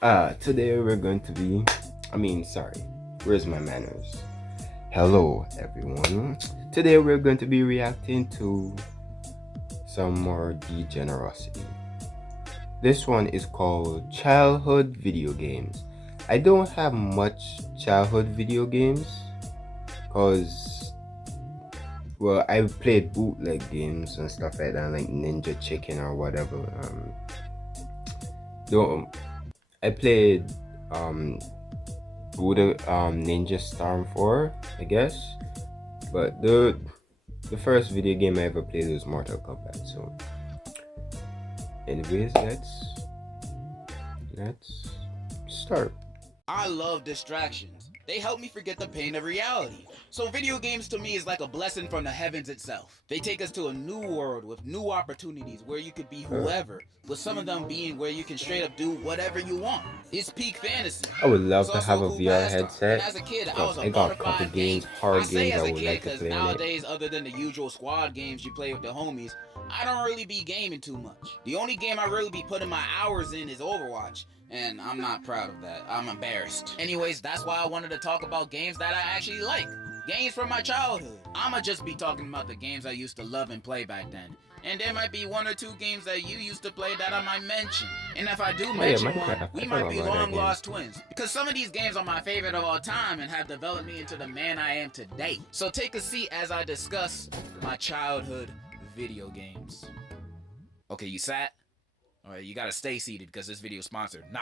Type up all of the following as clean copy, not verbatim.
Today we're going to be, sorry, where's my manners? Hello, everyone. Today we're going to be reacting to some more Degenerocity. This one is called Childhood Video Games. I don't have much childhood video games because, well, I've played bootleg games and stuff like that, like Ninja Chicken or whatever. Don't I played um Buddha Ninja Storm 4, I guess. But the first video game I ever played was Mortal Kombat. So anyways, let's start. I love distractions. They help me forget the pain of reality. So video games to me is like a blessing from the heavens itself. They take us to a new world with new opportunities where you could be whoever, with some of them being where you can straight up do whatever you want. It's peak fantasy. I would love It's to also have a a cool VR pastime. And headset as a kid, I was because a I got bona a couple fide games, gamer. horror I say games I as a would kid like to because play on it. nowadays, other than the usual squad games you play with the homies, I don't really be gaming too much. The only game I really be putting my hours in is Overwatch. And I'm not proud of that. I'm embarrassed. Anyways, that's why I wanted to talk about games that I actually like. Games from my childhood. I'ma just be talking about the games I used to love and play back then. And there might be one or two games that you used to play that I might mention. And if I do Oh yeah, mention one, Minecraft. I we might forgot be about that long game. lost twins. Because some of these games are my favorite of all time and have developed me into the man I am today. So take a seat as I discuss my childhood video games. Okay, you sat? Alright, you gotta stay seated because this video is sponsored. No,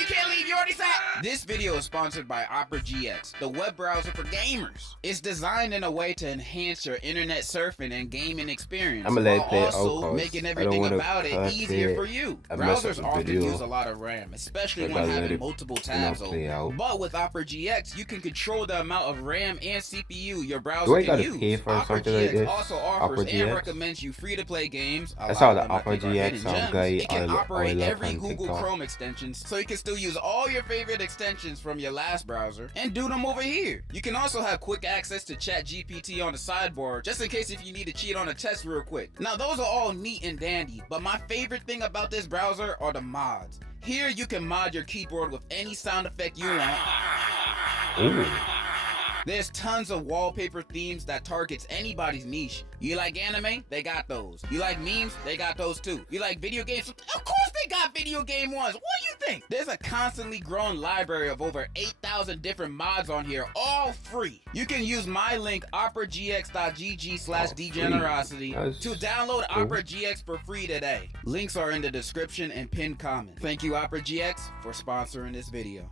you can't leave, you already sat! This video is sponsored by Opera GX, the web browser for gamers. It's designed in a way to enhance your internet surfing and gaming experience, I'm gonna let while it play out also cause making I don't everything want to about it cut easier for it you. and mess up Browsers the often video. use a lot of RAM, especially I when gotta let having it, multiple tabs play open. out. But with Opera GX, you can control the amount of RAM and CPU your Do browser I can gotta pay use. for Opera something like GX this? also offers Opera and GX? recommends you free-to-play games. A I lot saw of the them I Opera think are hidden GX gems. guy It can operate oil up every on Google TikTok. Chrome extensions, so you can still use all your favorite extensions from your last browser and do them over here. You can also have quick access to ChatGPT on the sideboard, just in case if you need to cheat on a test real quick. Now those are all neat and dandy, but my favorite thing about this browser are the mods. Here you can mod your keyboard with any sound effect you want. Ooh. There's tons of wallpaper themes that targets anybody's niche. You like anime? They got those. You like memes? They got those too. You like video games? Of course they got video game ones. What do you think? There's a constantly growing library of over 8,000 different mods on here, all free. You can use my link operagx.gg/degenerocity to download cool. Opera GX for free today. Links are in the description and pinned comment. Thank you Opera GX for sponsoring this video.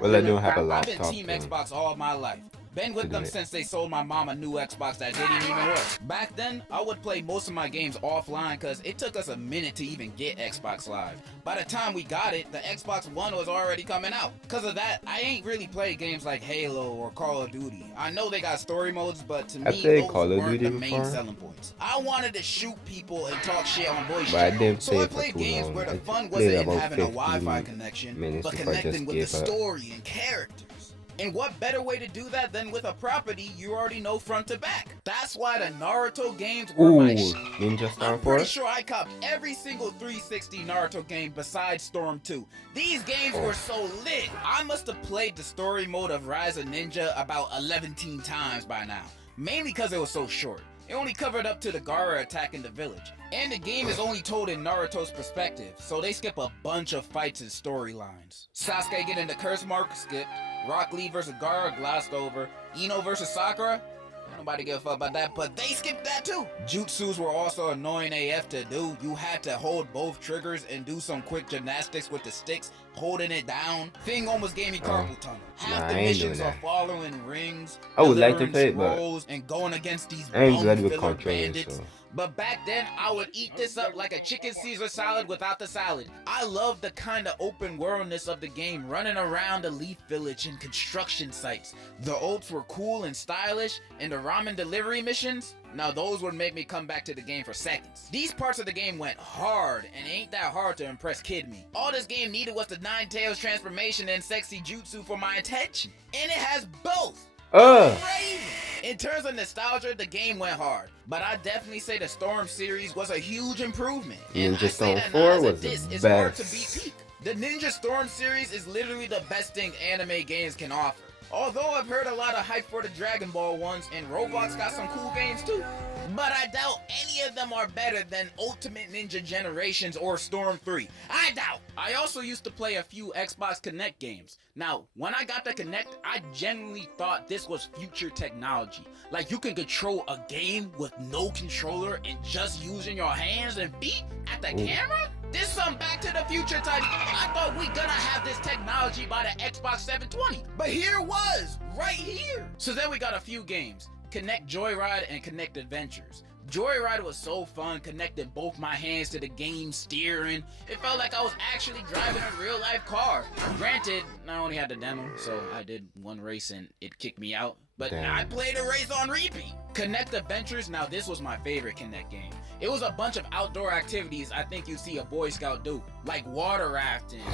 Well, I don't have a I've been laptop. Team Xbox all my life. Been with them since they sold my mom a new Xbox that didn't even work. Back then, I would play most of my games offline because it took us a minute to even get Xbox Live. By the time we got it, the Xbox One was already coming out. Because of that, I ain't really played games like Halo or Call of Duty. I know they got story modes, but to me, played those Call of weren't Duty the main before, selling points. I wanted to shoot people and talk shit on voice but I chat. didn't So play I it for played too games long. where the I fun played wasn't in about having a 15 Wi-Fi connection, minutes but before I connecting just with the gave up. story and characters. And what better way to do that than with a property you already know front to back? That's why the Naruto games were my shit. Ninja Storm I'm 4? pretty sure I copped every single 360 Naruto game besides Storm 2. These games were so lit. I must have played the story mode of Rise of Ninja about 11 times by now. Mainly because it was so short. It only covered up to the Gaara attacking the village. And the game is only told in Naruto's perspective, so they skip a bunch of fights and storylines. Sasuke getting the curse mark skipped, Rock Lee vs Gaara glossed over, Ino vs Sakura, nobody give a fuck about that, but they skipped that too. Jutsus were also annoying AF to do. You had to hold both triggers and do some quick gymnastics with the sticks, holding it down. Thing almost gave me carpal tunnel. Half the missions are following rings, I would like to delivering play it, but scrolls, and going against these I ain't bum good with filler controllers, bandits. so. But back then, I would eat this up like a chicken Caesar salad without the salad. I love the kind of open worldness of the game, running around the Leaf Village and construction sites. The ults were cool and stylish, and the ramen delivery missions, now those would make me come back to the game for seconds. These parts of the game went hard, and it ain't that hard to impress Kid Me. All this game needed was the Nine Tails transformation and sexy jutsu for my attention. And it has both. Raven. In terms of nostalgia, the game went hard, but I definitely say the Storm series was a huge improvement. And Ninja I say Storm that 4 not as a was the diss, it's hard to beat best. peak. The Ninja Storm series is literally the best thing anime games can offer. Although I've heard a lot of hype for the Dragon Ball ones, and Roblox got some cool games too. But I doubt any of them are better than Ultimate Ninja Generations or Storm 3. I doubt. I also used to play a few Xbox Connect games. Now, when I got the Connect, I genuinely thought this was future technology. Like you can control a game with no controller and just using your hands and feet at the camera? This some Back to the Future type. I thought we gonna have this technology by the Xbox 720, but here it was, right here. So then we got a few games, Connect Joyride and Connect Adventures. Joyride was so fun, connecting both my hands to the game steering. It felt like I was actually driving a real life car. Granted, I only had the demo, so I did one race and it kicked me out. But Damn. I played a race on repeat. Connect Adventures, now this was my favorite Connect game. It was a bunch of outdoor activities I think you see a Boy Scout do, like water rafting,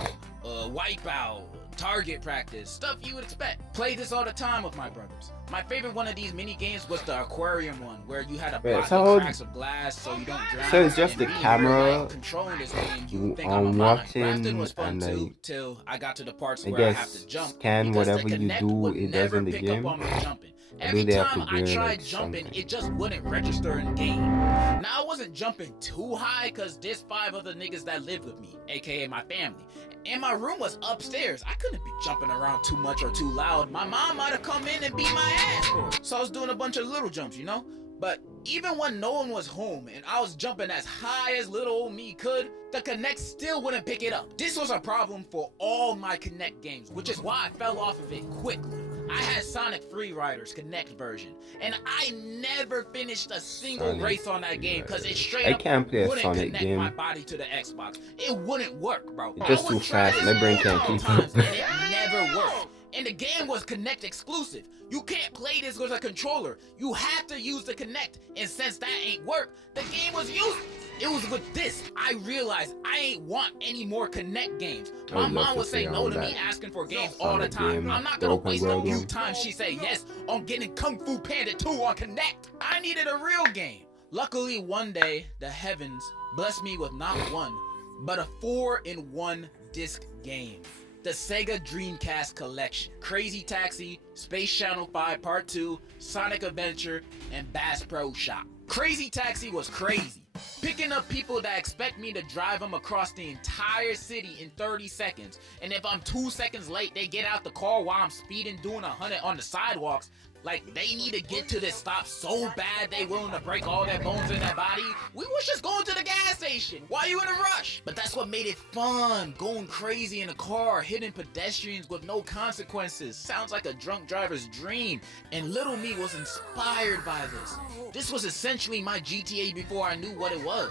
wipeout, target practice, stuff you would expect. Played this all the time with my brothers. My favorite one of these mini games was the aquarium one, where you had to block the cracks of glass so you don't drown. So it's just the camera controlling this game. You think on I'm watching, Rafting was fun and too, like, till I got to the parts I where I have guess to jump. scan Because whatever the you Kinect do, would it does never in the pick game. up on me jumping. Or Every do they have time to I do tried like jumping, something? it just wouldn't register in the game. Now I wasn't jumping too high because there's 5 other niggas that lived with me, aka my family. And my room was upstairs. I couldn't be jumping around too much or too loud. My mom might have come in and beat my ass for it. So I was doing a bunch of little jumps, you know? But even when no one was home and I was jumping as high as little old me could, the Kinect still wouldn't pick it up. This was a problem for all my Kinect games, which is why I fell off of it quickly. I had Sonic Free Riders Kinect version, and I never finished a single Sonic race on that game because it straight I up can't play a wouldn't Sonic connect game. my body to the Xbox. It wouldn't work, bro. It's just I would too try fast. this My brain can't multiple keep times, up. and it never worked. And the game was Kinect exclusive. You can't play this with a controller. You have to use the Kinect. And since that ain't work, the game was useless. It was with this, I realized I ain't want any more Kinect games. My mom would say no to me asking for games all the time. I'm not gonna waste no few times she say yes on getting Kung Fu Panda 2 on Kinect. I needed a real game. Luckily, one day, the heavens blessed me with not one, but a 4-in-1 disc game. The Sega Dreamcast Collection, Crazy Taxi, Space Channel 5 Part 2, Sonic Adventure, and Bass Pro Shop. Crazy Taxi was crazy. Picking up people that expect me to drive them across the entire city in 30 seconds, and if I'm 2 seconds late, they get out the car while I'm speeding doing 100 on the sidewalks. Like, they need to get to this stop so bad they willing to break all their bones in their body. We was just going to the gas station. Why you in a rush? But that's what made it fun. Going crazy in a car, hitting pedestrians with no consequences. Sounds like a drunk driver's dream. And little me was inspired by this. This was essentially my GTA before I knew what it was.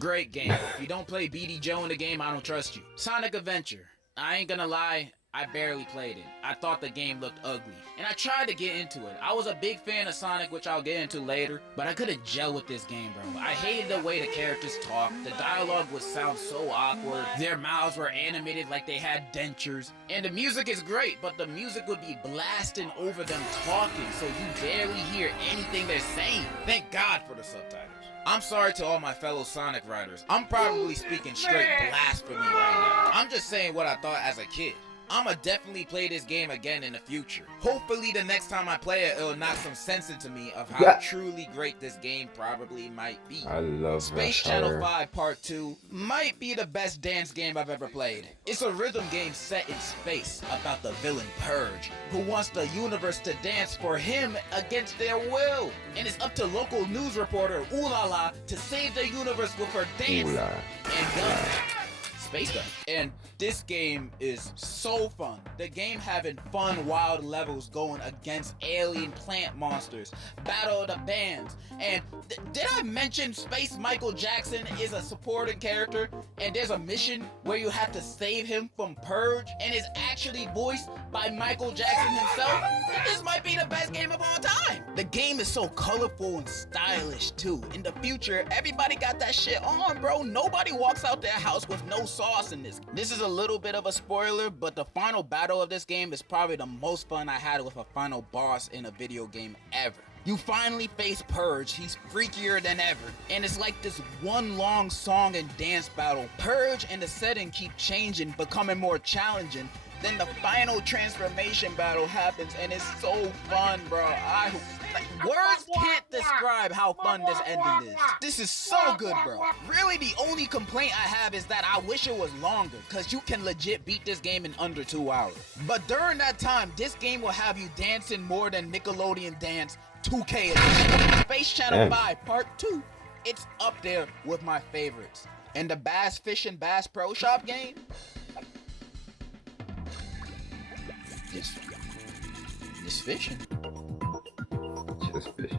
Great game. If you don't play BD Joe in the game, I don't trust you. Sonic Adventure. I ain't gonna lie, I barely played it. I thought the game looked ugly, and I tried to get into it. I was a big fan of Sonic, which I'll get into later, but I couldn't gel with this game, bro. I hated the way the characters talked. The dialogue would sound so awkward. Their mouths were animated like they had dentures. And the music is great, but the music would be blasting over them talking, so you barely hear anything they're saying. Thank God for the subtitles. I'm sorry to all my fellow Sonic riders. I'm probably speaking straight blasphemy right now. I'm just saying what I thought as a kid. I'ma definitely play this game again in the future. Hopefully the next time I play it, it'll knock some sense into me of how truly great this game probably might be. I love Space Channel 5 Part 2 might be the best dance game I've ever played. It's a rhythm game set in space about the villain Purge, who wants the universe to dance for him against their will. And it's up to local news reporter Ulala to save the universe with her dance and guns. Space gun. And this game is so fun. The game having fun, wild levels going against alien plant monsters, battle of the bands, and did I mention Space Michael Jackson is a supporting character, and there's a mission where you have to save him from Purge, and it's actually voiced by Michael Jackson himself? This might be the best game of all time. The game is so colorful and stylish too. In the future, everybody got that shit on, bro. Nobody walks out their house with no sauce in this. This is a little bit of a spoiler, but the final battle of this game is probably the most fun I had with a final boss in a video game ever. You finally face Purge, he's freakier than ever, and it's like this one long song and dance battle. Purge and the setting keep changing, becoming more challenging. Then the final transformation battle happens, and it's so fun, bro. Words can't describe how fun this ending is. This is so good, bro. Really, the only complaint I have is that I wish it was longer, because you can legit beat this game in under 2 hours. But during that time, this game will have you dancing more than Nickelodeon Dance 2K edition. Space Channel 5 Part 2. It's up there with my favorites. And the Bass Fishing Bass Pro Shop game? Just fishing. Just fishing.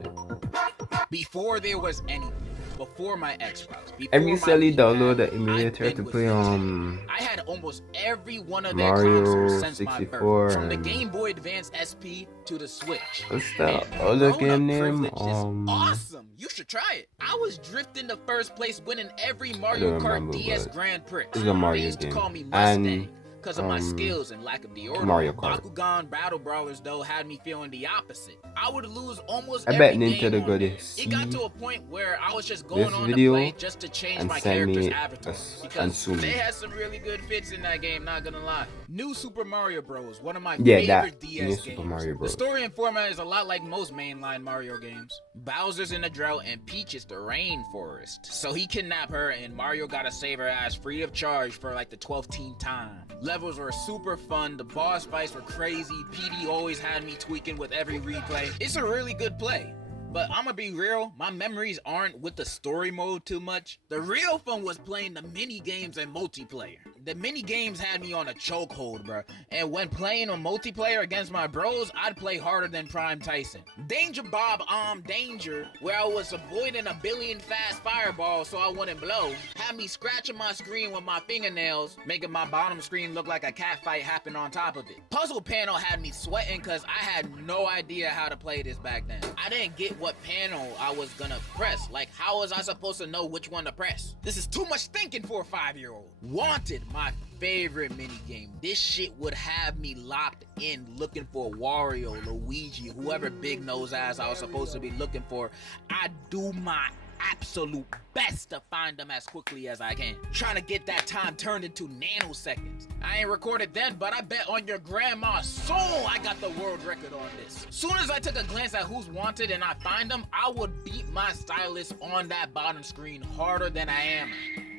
Before there was anything, before my Xbox, I recently downloaded the emulator to play I had almost every one of their Mario consoles since 64 my birth, from the Game Boy Advance SP to the Switch. What's the other game name? Awesome! You should try it. I was drifting to first place, winning every Mario Kart DS Grand Prix. It's a Mario They used to game. call me Mustang because of my skills and lack of deodorant. Mario Kart. Bakugan Battle Brawlers, though, had me feeling the opposite. I would lose almost I every bet game Nintendo on got it. to It got see to a point where I was just going this on video to play just to change and my send character's me avatar. and Because sue me. they had some really good fits in that game, not gonna lie. New Super Mario Bros. One of my Yeah, favorite that DS New games. Super Mario Bros. The story and format is a lot like most mainline Mario games. Bowser's in a drought and Peach is the rainforest. So he kidnapped her and Mario gotta save her ass free of charge for like the 12th time. Levels were super fun, the boss fights were crazy, PD always had me tweaking with every replay. It's a really good play. But I'ma be real, my memories aren't with the story mode too much. The real fun was playing the mini games and multiplayer. The mini games had me on a chokehold, bro. And when playing on multiplayer against my bros, I'd play harder than Prime Tyson. Danger Bob Danger, where I was avoiding a billion fast fireballs so I wouldn't blow, had me scratching my screen with my fingernails, making my bottom screen look like a cat fight happened on top of it. Puzzle Panel had me sweating because I had no idea how to play this back then. I didn't get what panel I was gonna press. Like, how was I supposed to know which one to press? This is too much thinking for a 5-year-old. Wanted, my favorite mini game. This shit would have me locked in looking for Wario, Luigi, whoever big nose ass I was supposed to be looking for. I do my absolute best to find them as quickly as I can. Trying to get that time turned into nanoseconds. I ain't recorded then, but I bet on your grandma's soul I got the world record on this. Soon as I took a glance at who's wanted and I find them, I would beat my stylist on that bottom screen harder than I am.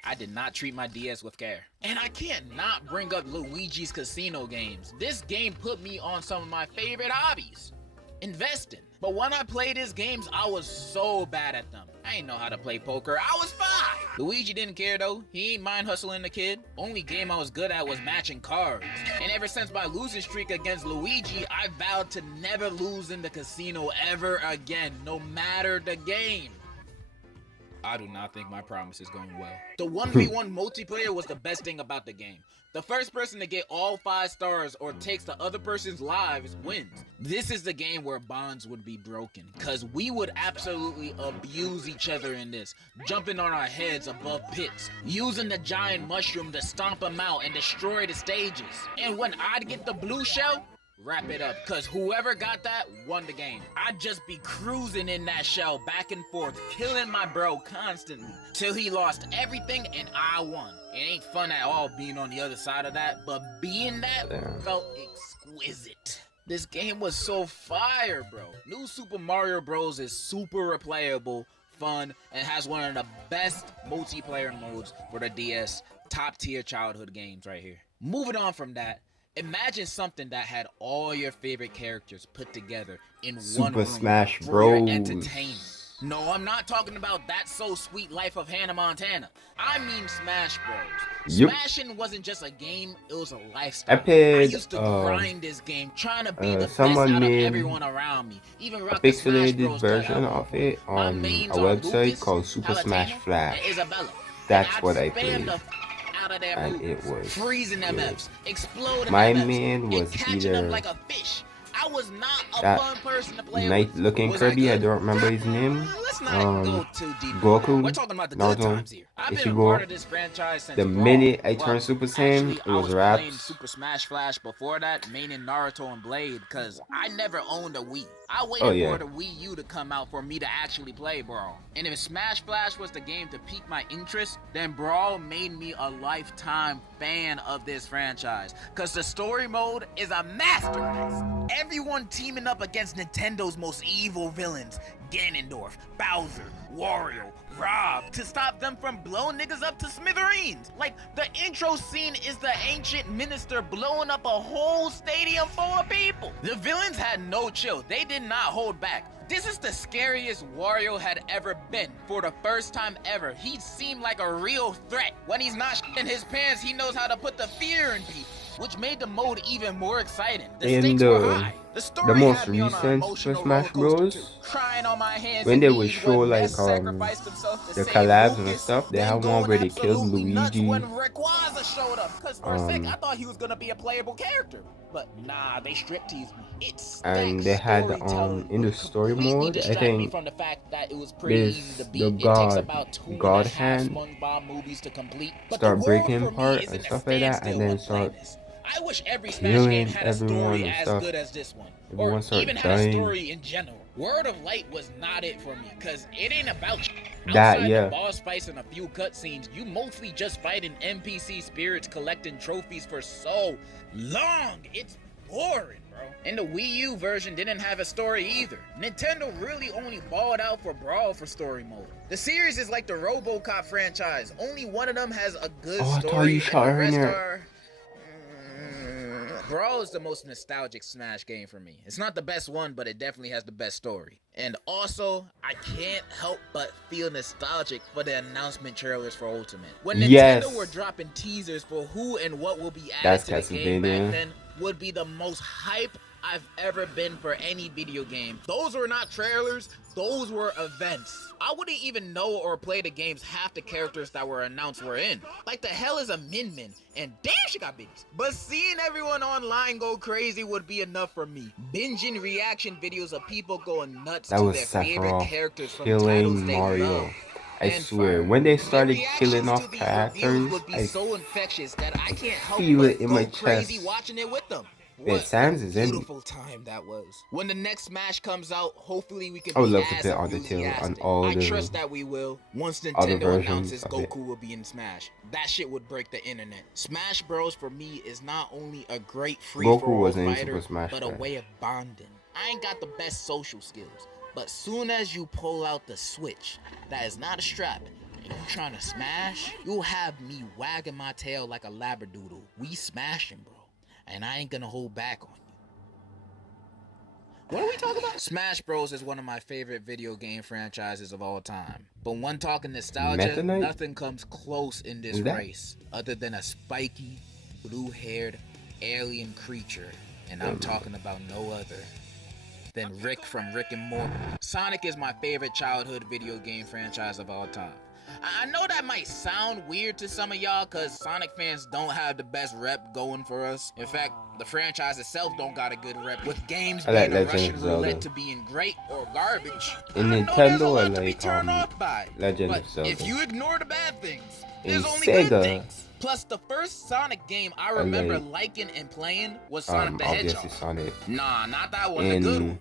I did not treat my DS with care. And I can't not bring up Luigi's Casino games. This game put me on some of my favorite hobbies. Investing. But when I played his games, I was so bad at them. I didn't know how to play poker. I was 5. Luigi didn't care though. He ain't mind hustling the kid. Only game I was good at was matching cards. And ever since my losing streak against Luigi, I vowed to never lose in the casino ever again, no matter the game. I do not think my promise is going well. The 1v1 multiplayer was the best thing about the game. The first person to get all 5 stars or takes the other person's lives wins. This is the game where bonds would be broken, cause we would absolutely abuse each other in this, jumping on our heads above pits, using the giant mushroom to stomp them out and destroy the stages. And when I'd get the blue shell, wrap it up, cause whoever got that won the game. I'd just be cruising in that shell back and forth, killing my bro constantly, till he lost everything and I won. It ain't fun at all being on the other side of that, but being that felt exquisite. This game was so fire, bro. New Super Mario Bros. Is super replayable, fun, and has one of the best multiplayer modes for the DS. Top tier childhood games right here. Moving on from that, imagine something that had all your favorite characters put together in one room Super Smash for your Bros. entertainment. No, I'm not talking about That So Sweet Life of Hannah Montana. I mean Smash Bros. Yep. Smashing wasn't just a game, it was a I lifestyle. played, I used to grind this game, trying to be the best someone out of made everyone around me. Even a rock the Smash pixelated Bros. version cutout. of it My on a mains are website Lucas, called Super Smash Palutena, Flash. and Isabella. That's And what I I'd spam played. the f- out of their And moves, it was freezing them good. Fs, exploding My them Fs, main and was catching them either like a fish. I was not a that fun person to play nice with. looking Was Kirby, I good? don't remember his name. Let's not go too deep. Goku, We're talking about the good Naruto, times here. I've been a Ichigo. part of this franchise since The Brawl. minute I Well, turned Super Saiyan, actually, it I was playing raps. Super Smash Flash before that, maining Naruto and Blade, cause I never owned a Wii. I Oh waited yeah. for the Wii U to come out for me to actually play Brawl. And if Smash Flash was the game to pique my interest, then Brawl made me a lifetime fan of this franchise. Cause the story mode is a masterpiece. Everyone teaming up against Nintendo's most evil villains, Ganondorf, Bowser, Wario, Rob, to stop them from blowing niggas up to smithereens. Like, the intro scene is the ancient minister blowing up a whole stadium full of people. The villains had no chill. They did not hold back. This is the scariest Wario had ever been. For the first time ever, he seemed like a real threat. When he's not in his pants, he knows how to put the fear in people, which made the mode even more exciting. The In stakes were high. The the story most had me on an recent Super emotional roller Smash coaster too. Bros, Crying on my hands when and they would knees show when Ness like sacrificed himself to the save collabs and Lucas, stuff, they then have one going where they killed absolutely nuts when Luigi. Rayquaza showed up. Cause for a sec I thought he was gonna be a playable character. But nah, they strip teased me. It's And stacked they had storytelling in the would story completely mode, I distract me think from the fact that it was pretty easy to this the beat. It takes god about 2.5 god hand SpongeBob movies to complete. But the start world breaking for me apart is and in a stuff like that, and standstill then when start playing this. I wish every Smash game killing had a everyone story and as stuff. good as this one. Everyone Or start even had a dying. story in general. Word of Light was not it for me, cause it ain't about That, outside yeah. the boss fights and a few cutscenes, you mostly just fighting NPC spirits collecting trophies for so long. It's boring, bro. And the Wii U version didn't have a story either. Nintendo really only balled out for Brawl for story mode. The series is like the RoboCop franchise. Only one of them has a good Oh, I thought story you and shot the her in rest there. are... Brawl is the most nostalgic Smash game for me. It's not the best one, but it definitely has the best story. And also, I can't help but feel nostalgic for the announcement trailers for Ultimate. When Nintendo were dropping teasers for who and what will be added to the game back then, would be the most hype I've ever been for any video game. Those were not trailers, those were events. I wouldn't even know or play the games half the characters that were announced were in. Like, the hell is a Min Min? And damn, she got babies. But seeing everyone online go crazy would be enough for me. Binging reaction videos of people going nuts That to was their favorite Sephiroth characters from killing titles they Mario. love. I swear, when they started killing off characters, would be I so infectious that I can't help feel but it in go my crazy chest. watching it with them. Man, What Sans a is in. beautiful time that was. When the next Smash comes out, hopefully we can I would be love to as play Undertale on enthusiastic. all I the trust that we will. Once other Nintendo versions announces of it. Goku will be in Smash, that shit would break the internet. Smash Bros for me is not only a great free-for-all fighter, but a way of bonding. I ain't got the best social skills, but soon as you pull out the Switch, that is not a strap, and you trying to smash, you'll have me wagging my tail like a labradoodle. We smashing, bro, and I ain't gonna hold back on you. What are we talking about? Smash Bros is one of my favorite video game franchises of all time. But when talking nostalgia, Meta Knight? nothing comes close in this race other than a spiky, blue-haired alien creature. And I'm talking about no other than Rick from Rick and Morty. Sonic is my favorite childhood video game franchise of all time. I know that might sound weird to some of y'all cause Sonic fans don't have the best rep going for us. In fact, the franchise itself don't got a good rep, with games being a Russian roulette to being great or garbage. In I know Nintendo, there's a I lot to be like turned off by, Legend but of Zelda. if you ignore the bad things, In there's only Sega, good things. Plus, the first Sonic game I remember liking and playing was Sonic the Hedgehog. Obviously Sonic. Nah, not that one, the good one.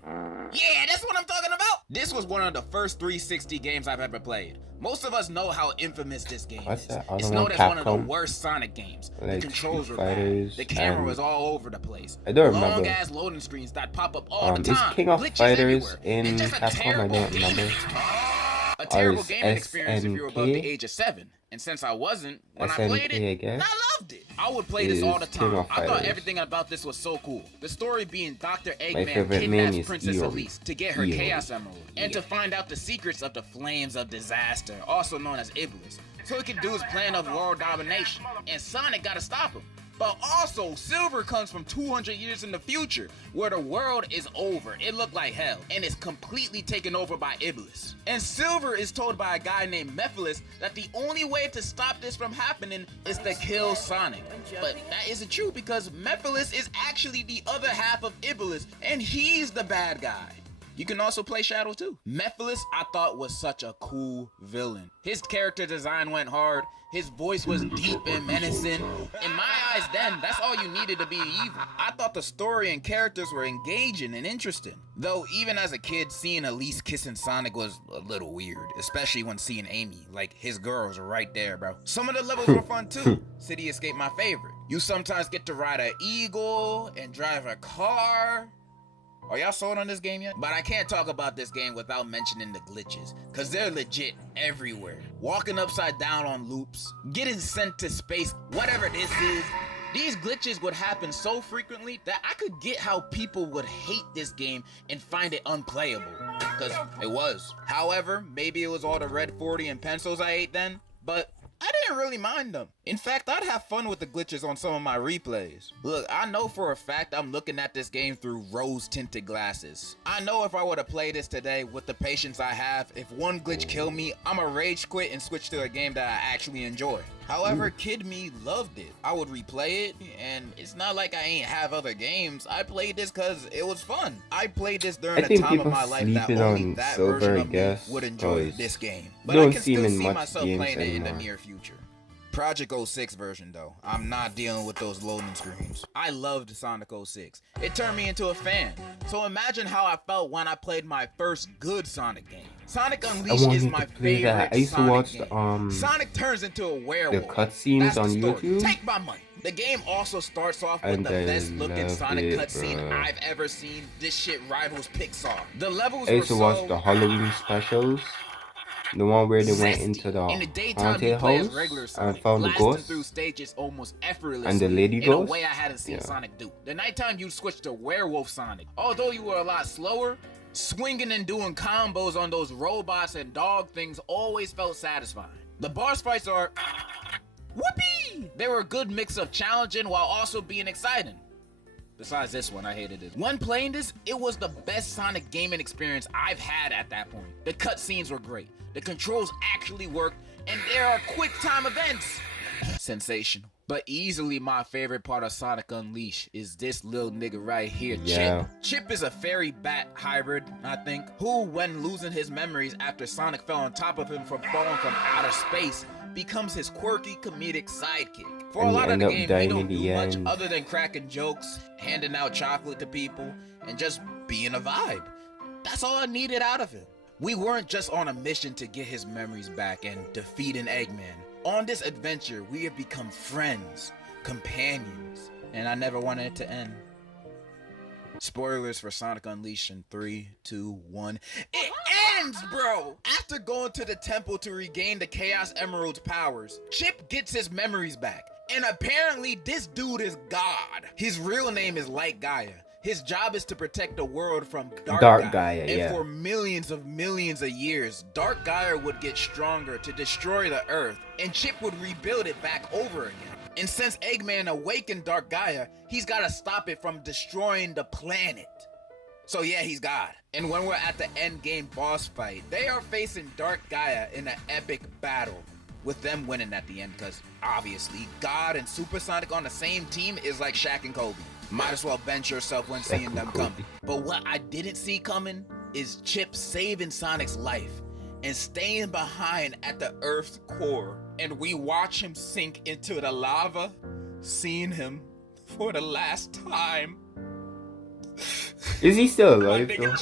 Yeah, that's what I'm talking about. This was one of the first 360 games I've ever played. Most of us know how infamous this game is. It's known as one of the worst Sonic games. The controls were bad. The camera was all over the place. I don't remember. Long ass loading screens that pop up all the time. Is King of Glitches Fighters everywhere. in Just a Capcom? I don't remember. A terrible gaming experience if SNK? you're above the age of 7. And since I wasn't, when I played SNK, I it, guess? I loved it. I would play this all the King time. of I thought Fighters. everything about this was so cool. The story being Dr. favorite Eggman name kidnaps is Princess Eeyore. Elise to get her Eeyore. Chaos Emerald and to find out the secrets of the Flames of Disaster, also known as Iblis, so he can do his plan of world domination. And Sonic gotta stop him. But also, Silver comes from 200 years in the future, where the world is over. It looked like hell, and is completely taken over by Iblis. And Silver is told by a guy named Mephiles that the only way to stop this from happening is to kill Sonic. But that isn't true, because Mephiles is actually the other half of Iblis, and he's the bad guy. You can also play Shadow too. Mephiles, I thought, was such a cool villain. His character design went hard. His voice was deep and menacing. In my eyes then, that's all you needed to be evil. I thought the story and characters were engaging and interesting. Though even as a kid, seeing Elise kissing Sonic was a little weird. Especially when seeing Amy. Like, his girls are right there, bro. Some of the levels were fun too. City Escape my favorite. You sometimes get to ride an eagle and drive a car. Are y'all sold on this game yet? But I can't talk about this game without mentioning the glitches, cause they're legit everywhere. Walking upside down on loops, getting sent to space, whatever this is. These glitches would happen so frequently that I could get how people would hate this game and find it unplayable, cause it was. However, maybe it was all the red 40 and pencils I ate then, but I didn't really mind them. In fact, I'd have fun with the glitches on some of my replays. Look, I know for a fact I'm looking at this game through rose-tinted glasses. I know if I were to play this today with the patience I have, if one glitch killed me, I'ma rage quit and switch to a game that I actually enjoy. However, kid me loved it. I would replay it, and it's not like I ain't have other games. I played this cause it was fun. I played this during a time of my life that only that version of me would enjoy this game. But I can still see myself playing it in the near future. Project 06 version though, I'm not dealing with those loading screens. I loved Sonic 06. It turned me into a fan. So imagine how I felt when I played my first good Sonic game. Sonic Unleashed is my favorite I used to Sonic watch game. Sonic turns into a werewolf. the cutscenes on YouTube. Take my money. The game also starts off with the best looking Sonic cutscene I've ever seen. This shit rivals Pixar. The levels I used to watch the Halloween specials. The one where they went into the haunted house and found the ghost through stages almost effortlessly and the lady in a ghost. way I hadn't seen Sonic do. The nighttime you switch to werewolf Sonic. Although you were a lot slower, swinging and doing combos on those robots and dog things always felt satisfying. The boss fights are whoopee! They were a good mix of challenging while also being exciting. Besides this one, I hated it. When playing this, it was the best Sonic gaming experience I've had at that point. The cutscenes were great. The controls actually worked, and there are quick time events. Sensational. But easily my favorite part of Sonic Unleashed is this little nigga right here, Chip. Chip is a fairy bat hybrid, I think, who, when losing his memories after Sonic fell on top of him from falling from outer space, becomes his quirky comedic sidekick. For a lot of the game, he don't do much other than cracking jokes, handing out chocolate to people, and just being a vibe. That's all I needed out of him. We weren't just on a mission to get his memories back and defeat an Eggman. On this adventure, we have become friends, companions, and I never wanted it to end. Spoilers for Sonic Unleashed in 3, 2, 1. It ends, bro! After going to the temple to regain the Chaos Emerald's powers, Chip gets his memories back. And apparently, this dude is God. His real name is Light Gaia. His job is to protect the world from Dark Gaia. And for millions of years, Dark Gaia would get stronger to destroy the Earth, and Chip would rebuild it back over again. And since Eggman awakened Dark Gaia, he's gotta stop it from destroying the planet. So yeah, he's God. And when we're at the end game boss fight, they are facing Dark Gaia in an epic battle, with them winning at the end, because obviously God and Supersonic on the same team is like Shaq and Kobe. Might as well bench yourself when seeing them coming. But what I didn't see coming is Chip saving Sonic's life and staying behind at the Earth's core. And we watch him sink into the lava, seeing him for the last time. Is he still alive though?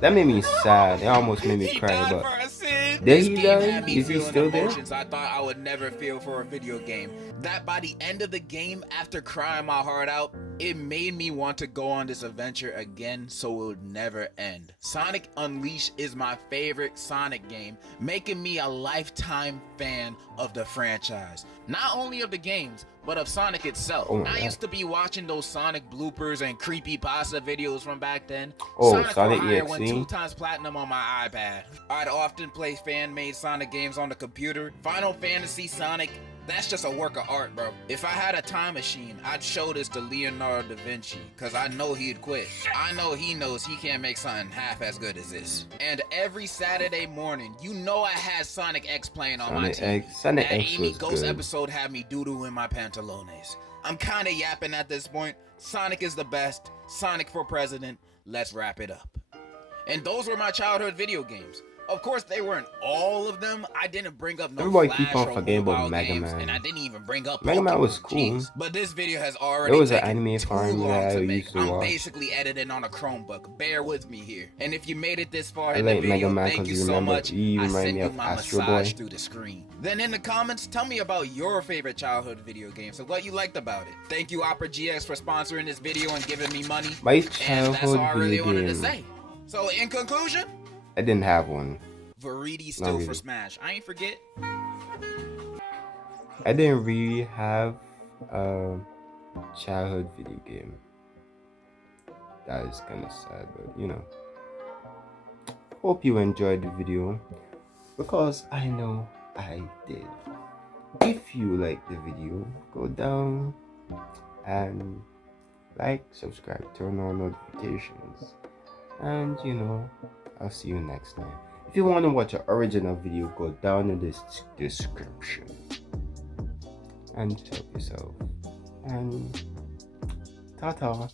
That made me sad. It almost made me cry. But did he die? Is he still there? I thought I would never feel for a video game. That by the end of the game, after crying my heart out, it made me want to go on this adventure again so it would never end. Sonic Unleashed is my favorite Sonic game, making me a lifetime fan of the franchise. Not only of the games, but of Sonic itself. I used to be watching those Sonic bloopers and creepypasta videos from back then. Sonic went 2 times platinum on my iPad. I'd often play fan-made Sonic games on the computer. Final Fantasy Sonic, that's just a work of art, bro. If I had a time machine, I'd show this to Leonardo da Vinci, cause I know he'd quit. I know he knows he can't make something half as good as this. And every Saturday morning, you know I had Sonic X playing on my TV. Sonic that X Amy was Ghost good. episode had me doo-doo in my pantalones. I'm kinda yapping at this point. Sonic is the best. Sonic for president. Let's wrap it up. And those were my childhood video games. Of course, they weren't all of them. I didn't bring up no Everybody keep Flash on or forgetting about mobile Mega games, and I Man. didn't even bring up Mega Man was Pokemon. cool. Jeez. But this video has There already was an taken anime too farm long that I to make. used to I'm watch. basically editing on a Chromebook. Bear with me here. And if you made it this far I in the like Mega video, Man thank because you you so remember much. he I remind send me you of my Astro massage Boy. through the screen. Then in the comments, tell me about your favorite childhood video games and what you liked about it. Thank you Opera GX for sponsoring this video and giving me money. My And that's childhood all I really video wanted to game. say. So in conclusion, I didn't have one. Varidi Not still for really. Smash. I ain't forget. I didn't really have a childhood video game. That is kind of sad, but you know. Hope you enjoyed the video because I know I did. If you like the video, go down and like, subscribe, turn on notifications, and you know, I'll see you next time. If you want to watch an original video, go down in this description and help yourself. And ta-ta.